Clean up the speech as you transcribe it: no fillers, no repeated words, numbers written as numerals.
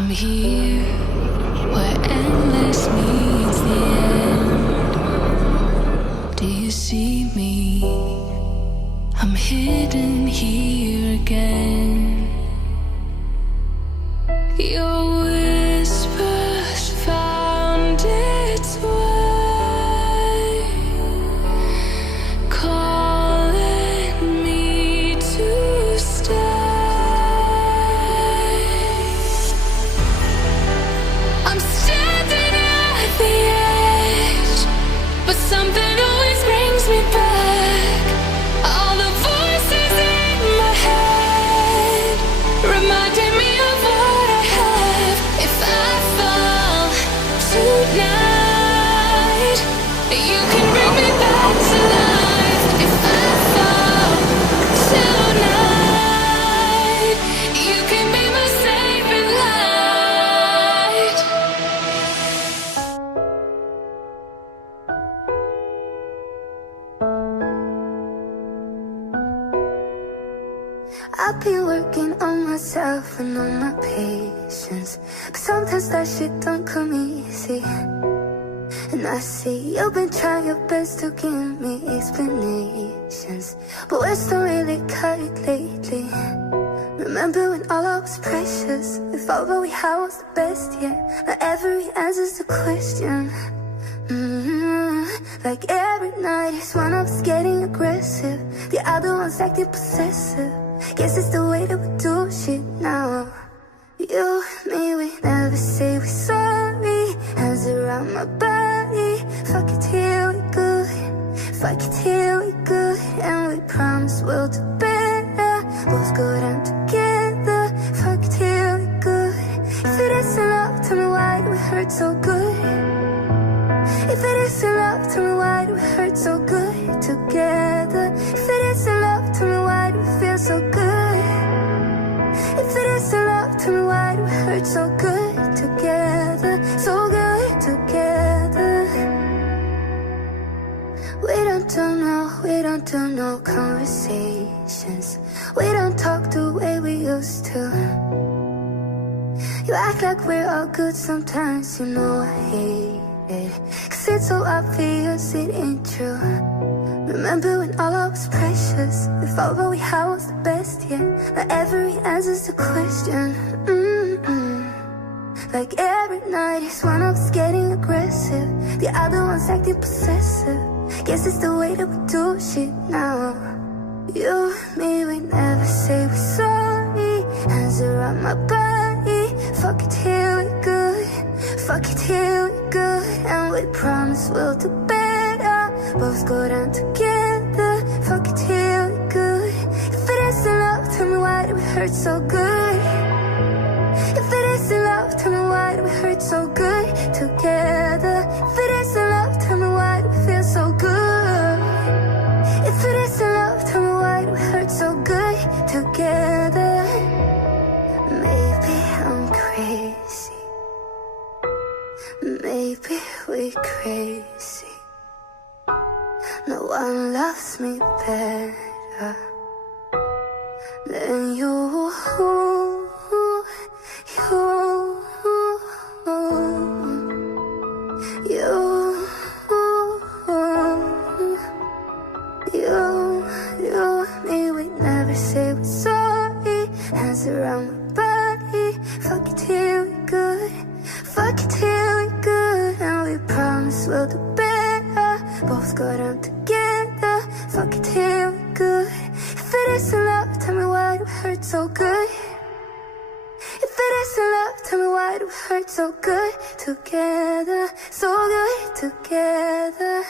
I'm here where endless meets the end. Do you see me? I'm hidden here again. Your whispers found its way, calling me to stay. I'm standing at the edge, but something always brings me back. All the voices in my head reminding me of what I have. If I fall tonight, you can bring me back to life. If I fall tonight, you can be my saving light. I've been working on myself and on my patience, but sometimes that shit don't come easy. And I see you've been trying your best to give me explanations, but words don't really cut it lately. Remember when all I was precious, if all that we had was the best, yeah. Now every answer's the question. Like every night, it's one of us getting aggressive, the other one's acting possessive. Guess it's the way that we do shit now. You and me, we never say we're sorry. Hands around my body, fuck it till we good, fuck it till we good, and we promise we'll do better. Both go down together, fuck it till we good. If it isn't love, tell me why do we hurt so good? If it isn't love, tell me why do we hurt so good together? If it isn't love, tell me why do we feel so good? If it isn't love, tell me why do we hurt so good together? So good together. We don't do no conversations. We don't talk the way we used to. You act like we're all good sometimes, you know I hate it, 'cause it's so obvious it ain't true. Remember when all I was precious, if all that we had was the best, yeah. Now every answer's the question. Like every night, it's one of us getting aggressive, the other one's acting possessive. Guess it's the way that we do shit now. You and me, we never say we're sorry. Hands around my body, fuck it till we good, fuck it till we good, and we promise we'll do better. Both go down together, fuck it till we good. If it isn't love, tell me why do we hurt so good? If it isn't love, tell me why do we hurt so good together? If it isn't love, tell me why do we feel so good? If it isn't love, tell me why do we hurt so good together? Maybe I'm crazy, maybe we're crazy. No one loves me better than you. You, me, we never say we're sorry. Hands around my body, fuck it till we good, fuck it till we good, and we promise we'll do better. Both go down together, fuck it till we good. If it isn't love, tell me why do we hurt so good? If it isn't love, tell me why do we hurt so good together, so good together.